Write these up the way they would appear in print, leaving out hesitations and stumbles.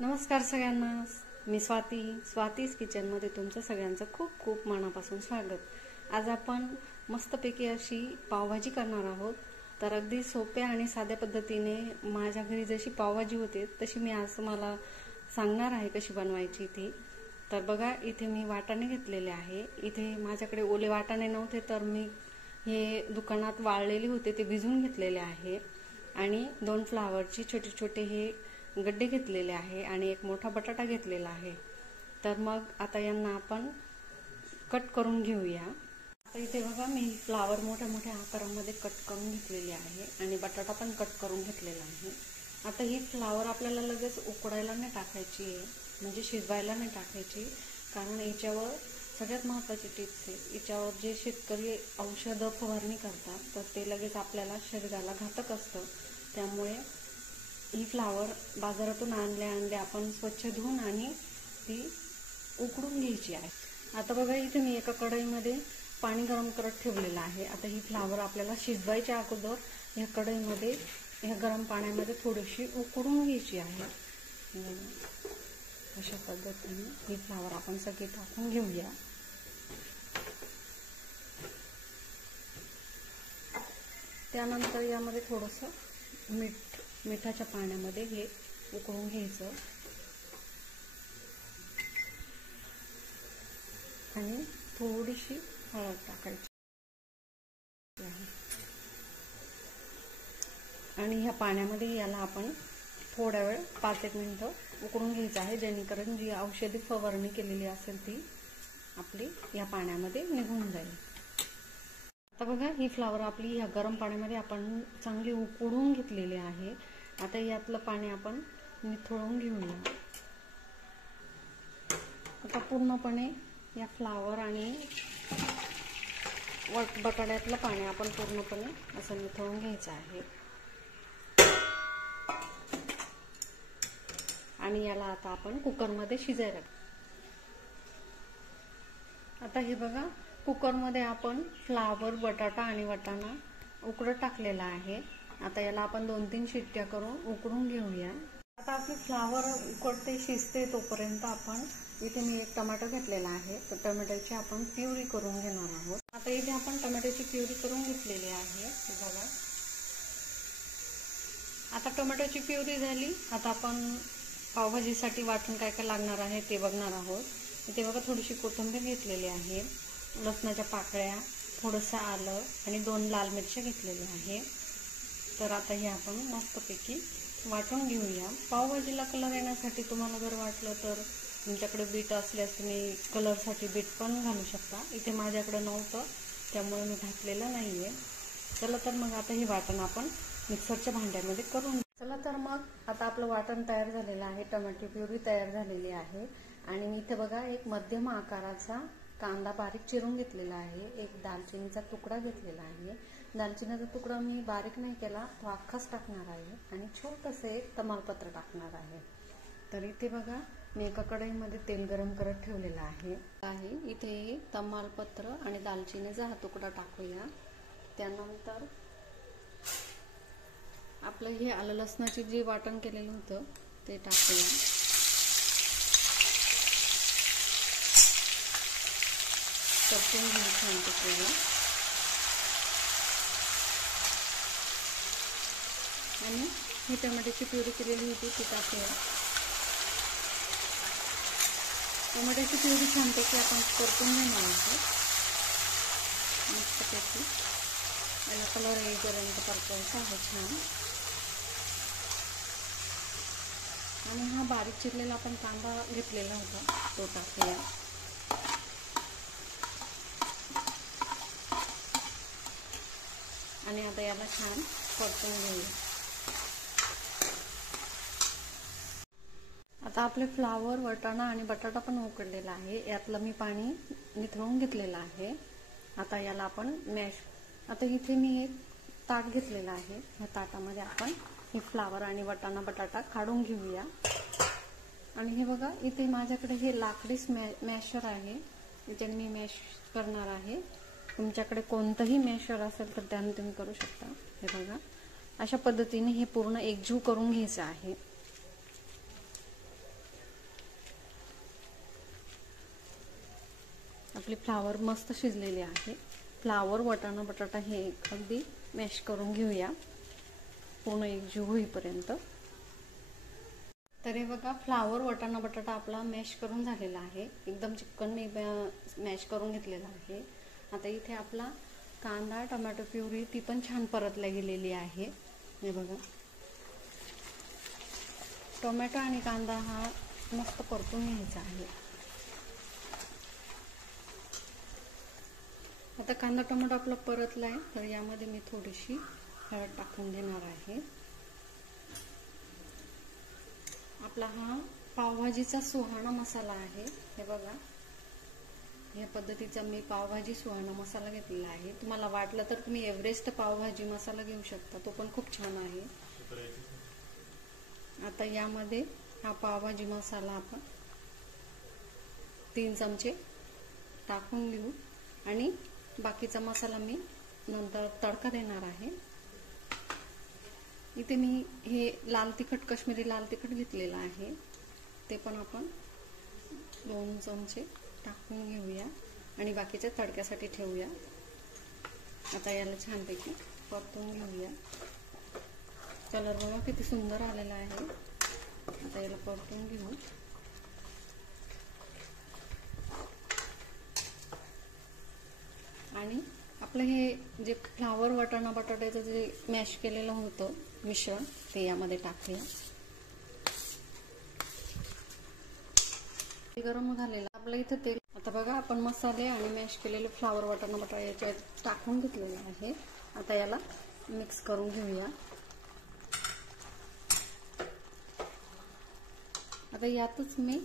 नमस्कार सगळ्यांना. मी स्वातीज किचनमध्ये तुमचं सगळ्यांचं खूप खूप मनापासून स्वागत. आज आपण मस्तपैकी अशी पावभाजी करणार आहोत. तर अगदी सोप्या आणि साध्या पद्धतीने माझ्या घरी जशी पावभाजी होते तशी मी आज मला सांगणार आहे कशी बनवायची ती. तर बघा, इथे मी वाटाणे घेतलेले आहे. इथे माझ्याकडे ओले वाटाणे नव्हते तर मी हे दुकानात वाळलेले होते ते भिजवून घेतलेले आहे. आणि 2 फ्लावरची छोटे छोटे हे गड्डे घेतलेले आहे आणि एक मोठा बटाटा घेतलेला आहे. तर मग आता यांना आपण कट करून घेऊया. आता इथे बघा, मी फ्लावर मोठ्या मोठ्या आकारामध्ये कट करून घेतलेली आहे आणि बटाटा पण कट करून घेतलेला आहे. आता ही फ्लावर आपल्याला लगेच उकडायला नाही टाकायची आहे, म्हणजे शिजवायला नाही टाकायची. कारण याच्यावर सगळ्यात महत्त्वाची टिप्स आहे, याच्यावर जे शेतकरी औषधं फवारणी करतात तर ते लगेच आपल्याला शरीराला घातक असतं. त्यामुळे ही फ्लावर बाजारातून आणल्या आपण स्वच्छ धुवून आणि ती उकडून घ्यायची आहे. आता बघा, इथे मी एका कढईमध्ये पाणी गरम करत ठेवलेलं आहे. आता ही फ्लावर आपल्याला शिजवायच्या अगोदर ह्या कढईमध्ये ह्या गरम पाण्यामध्ये थोडीशी उकडून घ्यायची आहे. अशा पद्धतीने ही फ्लावर आपण सगळी टाकून घेऊया. त्यानंतर यामध्ये थोडंसं मिठाच्या पाण्यामध्ये हे उकळून घ्यायचं आणि थोडीशी हळद टाकायची आणि ह्या पाण्यामध्ये याला आपण थोड्या वेळ 5-1 मिनिटं उकळून घ्यायचं आहे, जेणेकरून जी औषधी फवारणी केलेली असेल ती आपली या पाण्यामध्ये निघून जाईल. आता बघा, ही फ्लावर आपली ह्या गरम पाण्यामध्ये आपण चांगली उकळून घेतलेली आहे. आता यातलं पाणी आपण निथळून घेऊया. आता पूर्णपणे या फ्लावर आणि बटाट्यातलं पाणी आपण पूर्णपणे असं निथळून घ्यायचं आहे. आणि याला आता आपण कुकरमध्ये शिजायला. आता हे बघा, कुकरमध्ये आपण फ्लावर, बटाटा आणि वाटाणा उकडत टाकलेला आहे. आता याला आपण 2-3 शिट्ट्या करून उकडून घेऊया. आता आपली फ्लावर उकडते शिजते तोपर्यंत आपण इथे मी एक टोमॅटो घेतलेला आहे, तर टोमॅटोची आपण प्युरी करून घेणार आहोत. आता इथे आपण टोमॅटोची प्युरी करून घेतलेली आहे. बघा, आता टोमॅटोची प्युरी झाली. आता आपण पावभाजीसाठी वाटून काय काय लागणार आहे ते बघणार आहोत. इथे बघा, थोडीशी कोथिंबीर घेतलेली आहे, लसणाच्या पाकळ्या, थोडंसं आलं आणि 2 लाल मिरच्या घेतलेल्या आहे. तर आता हे आपण मस्तपैकी वाटून घेऊया. पावभाजीला कलर येण्यासाठी तुम्हाला जर वाटलं तर तुमच्याकडे बीट असल्यास तुम्ही कलरसाठी बीट पण घालू शकता. इथे माझ्याकडे नव्हतं त्यामुळे मी घातलेलं नाहीये. चला तर मग आता हे वाटण आपण मिक्सरच्या भांड्यामध्ये करून. चला तर मग आता आपलं वाटण तयार झालेलं आहे, टोमॅटो प्युरी तयार झालेली आहे. आणि मी इथे बघा, एक मध्यम आकाराचा कांदा बारीक चिरून घेतलेला आहे, एक दालचिनीचा तुकडा घेतलेला आहे. दालचिनीचा तुकडा मी बारीक नाही केला, तो अख्खाच टाकणार आहे आणि छोटंसं एक तमालपत्र टाकणार आहे. तर इथे बघा, मी एका कढईमध्ये तेल गरम करत ठेवलेलं आहे. इथे तमालपत्र आणि दालचिनीचा हा तुकडा टाकूया. त्यानंतर आपलं हे आलं लसणाची जे वाटण केलेलं होतं ते टाकूया. परतून घेऊन छान टाकूया आणि ही टोमॅटोची प्युरी केलेली होती ती टाकूया. टोमॅटोची प्युरी छानपैकी आपण परतून घेणार आहोत. मस्तपैकी याला कलर येईपर्यंत परतायचा आहे छान. आणि हा बारीक चिरलेला आपण कांदा घेतलेला होता तो टाकूया. आणि आता याला छान परतून घेऊया. आता आपले फ्लावर, वाटाणा आणि बटाटा पण उकडलेला आहे. यातलं मी पाणी निथळून घेतलेलं आहे. आता याला आपण आता इथे मी एक ताट घेतलेलं आहे. ह्या ताटामध्ये आपण ही फ्लावर आणि वाटाणा, बटाटा काढून घेऊया. आणि हे बघा, इथे माझ्याकडे हे लाकडी मॅशर आहे, त्याने मी मॅश करणार आहे. तुमच्याकडे कोणतंही मॅशर असेल तर त्याने तुम्ही करू शकता. हे बघा, अशा पद्धतीने हे पूर्ण एकजीव करून घ्यायचं आहे. आपली फ्लावर मस्त शिजलेली आहे. फ्लावर, वाटाणा, बटाटा हे अगदी मॅश करून घेऊया पूर्ण एकजीव होईपर्यंत. तर हे बघा, फ्लावर, वाटाणा, बटाटा आपला मॅश करून झालेला आहे. एकदम चिकन मी मॅश करून घेतलेला आहे. आता इथे आपला कांदा, टोमॅटो प्युरी ती पण छान परतल्या गेलेली आहे. हे बघा, टोमॅटो आणि कांदा हा मस्त परतून घ्यायचा आहे. आता कांदा टोमॅटो आपला परतला आहे, तर यामध्ये मी थोडीशी हळद टाकून देणार आहे. आपला हा पावभाजीचा सुहाणा मसाला आहे. हे बघा, या पद्धतीचा मी पावभाजी सुहाणा मसाला घेतलेला आहे. तुम्हाला वाटलं तर तुम्ही एव्हरेस्ट पावभाजी मसाला घेऊ शकता, तो पण खूप छान आहे. आता यामध्ये हा पावभाजी मसाला आपण 3 चमचे टाकून घेऊ आणि बाकीचा मसाला मी नंतर तडका देणार आहे. इथे मी हे लाल तिखट, काश्मीरी लाल तिखट घेतलेलं आहे, ते पण आपण 2 चमचे टाकून घेऊया आणि बाकीच्या तडक्यासाठी ठेवूया. आता याला छानपैकी परतून घेऊया. कलर बघा किती सुंदर आलेला आहे. आता याला परतून घेऊ. आणि आपलं हे जे फ्लावर, वाटाणा, बटाट्याचं जे मॅश केलेलं होतं मिश्रण ते यामध्ये टाकूया. गरम झालेलं आपलं इथं तेल. आता बघा, आपण मसाले आणि मॅश केलेले फ्लावर, वाटाणा, बटाटा याच्यात टाकून घेतलेलं आहे. आता याला मिक्स करून घेऊया. आता यातच मी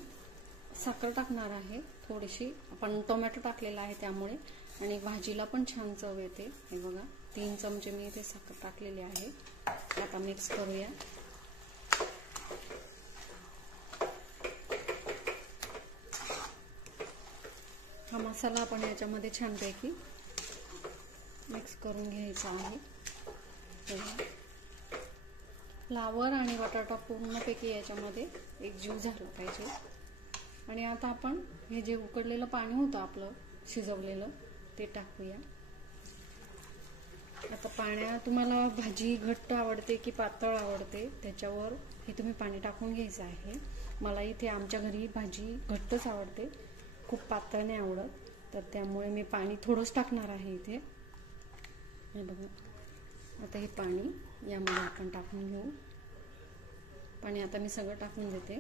साखर टाकणार आहे थोडीशी. आपण टोमॅटो टाकलेला आहे त्यामुळे, आणि भाजीला पण छान चव येते. हे बघा, 3 चमचे मी इथे साखर टाकलेली आहे. आता मिक्स करूया. हा मसाला आपण याच्यामध्ये छानपैकी मिक्स करून घ्यायचा आहे. फ्लावर आणि बटाटा पूर्णपैकी याच्यामध्ये एकजीव झाला पाहिजे. आणि आता आपण हे जे उकडलेलं पाणी होतं आपलं शिजवलेलं ते टाकूया. आता पाण्यात तुम्हाला भाजी घट्ट आवडते की पातळ आवडते त्याच्यावर हे तुम्ही पाणी टाकून घ्यायचं आहे. मला इथे आमच्या घरी भाजी घट्टच आवडते, खूप पातळ नाही आवडत, तर त्यामुळे मी पाणी थोडंच टाकणार आहे इथे. हे बघा, आता हे पाणी यामध्ये आपण टाकून घेऊ. पाणी आता मी सगळं टाकून देते.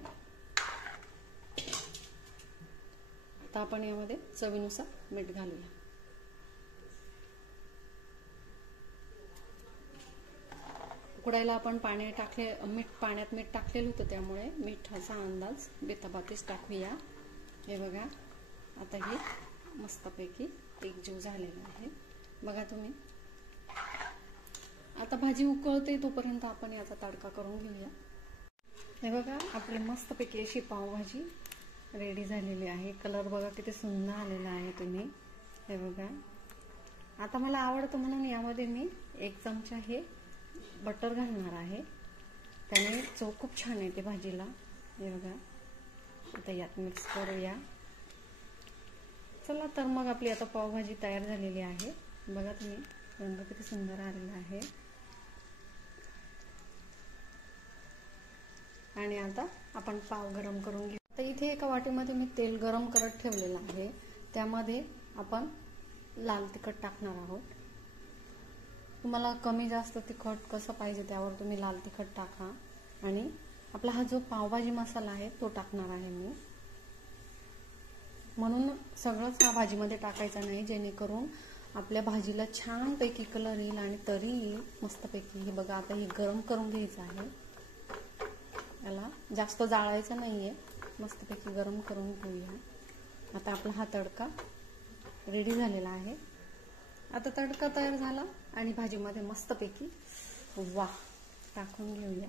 आता आपण यामध्ये चवीनुसार मीठ घालूया. उकडायला आपण पाण्यात मीठ टाकलेलं होतं, त्यामुळे मिठाचा अंदाज बेताबातीच टाकूया. हे बघा, आता हे मस्तपैकी एकजीव झालेला आहे. बघा तुम्ही. आता भाजी उकळते तोपर्यंत आपण याचा तडका करून घेऊया. हे बघा, आपली मस्तपैकी अशी पावभाजी रेडी झालेली आहे. कलर बघा किती सुंदर आलेला आहे तुम्ही. हे बघा, आता मला आवडतं म्हणून यामध्ये मी 1 चमचा हे बटर घालणार आहे, त्याने चव खूप छान येते भाजीला. हे बघा, आता यात मिक्स करूया. चला तर मग आपली आता पावभाजी तयार झालेली आहे. बघा तुम्ही, रंग किती सुंदर आलेला आहे. आणि आता आपण पाव गरम करून घेऊ. आता इथे एका वाटीमध्ये मी तेल गरम करत ठेवलेलं आहे, त्यामध्ये आपण लाल तिखट टाकणार आहोत. तुम्हाला कमी जास्त तिखट कसं पाहिजे त्यावर तुम्ही लाल तिखट टाका. आणि आपला हा जो पावभाजी मसाला आहे तो टाकणार आहे मी. म्हणून सगळंच हा भाजीमध्ये टाकायचं नाही, जेणेकरून आपल्या भाजीला छानपैकी कलर येईल आणि तरी येईल मस्तपैकी. हे बघा, आता हे गरम करून घ्यायचं आहे. याला जास्त जाळायचं नाहीये, मस्तपैकी गरम करून घेऊया. आता आपला हा तडका रेडी झालेला आहे. आता तडका तयार झाला आणि भाजीमध्ये मस्तपैकी वाह टाकून घेऊया.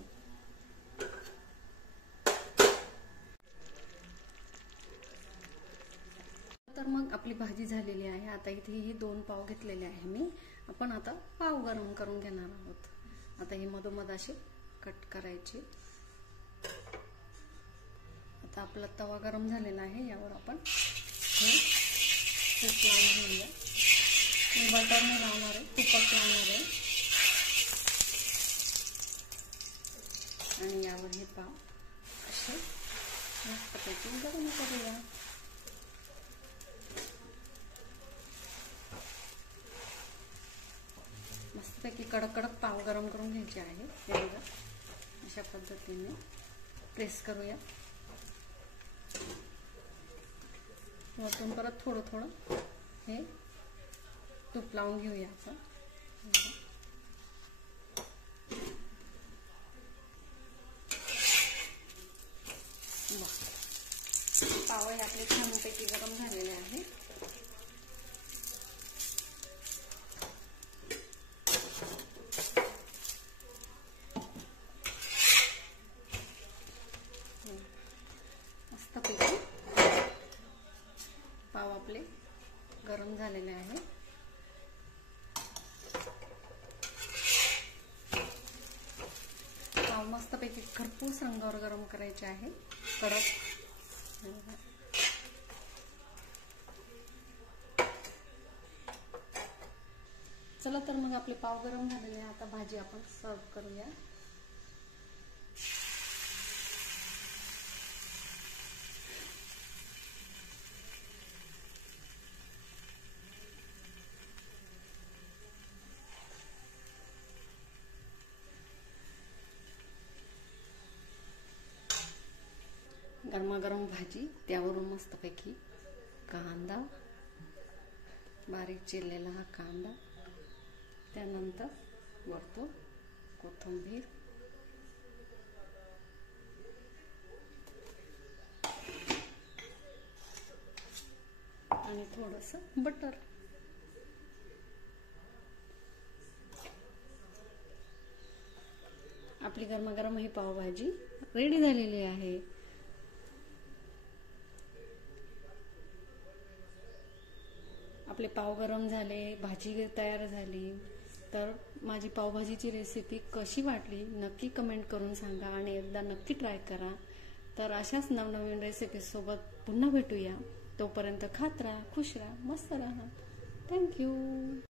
तर मग आपली भाजी झालेली आहे. आता इथे ही 2 पाव घेतलेले आहे मी. आपण आता पाव गरम करून घेणार आहोत. आता हे मधोमध असे कट करायचे. आता आपला तवा गरम झालेला आहे, यावर आपण हे तूप लावून घेऊया. मी बटर नाही लावणार आहे, तुपच लावणार आहे. आणि यावर हे पाव असे मस्तपैकी गरम करूया. मस्तपैकी कडक कडक पाव गरम करून घ्यायचे आहे. हे बघा अशा पद्धतीने प्रेस करूया. वरतून परत थोडं थोडं हे तूप लावून घेऊया आपण. पाव हे आपले छानपैकी गरम झालेले आहे. मस्तपैकी पाव आपले गरम झालेले आहे. पाव मस्तपैकी खरपूस रंगावर गरम करायचे आहे. कडक चला तर मग आपले पाव गरम झालेले आहे. आता भाजी आपण सर्व करूया. गरमागरम भाजी, त्यावरून मस्तपैकी कांदा, बारीक चिरलेला हा कांदा, त्यानंतर वरतो कोथिंबीर, आणि थोडंसं बटर. आपली गरमागरम ही पावभाजी रेडी झालेली आहे. आपले पाव गरम झाले, भाजी तयार झाली. तर माझी पावभाजीची रेसिपी कशी वाटली नक्की कमेंट करून सांगा आणि एकदा नक्की ट्राय करा. तर अशाच नवनवीन रेसिपी सोबत पुन्हा भेटूया. तोपर्यंत खात राहा, खुश राहा, मस्त राहा. थँक्यू.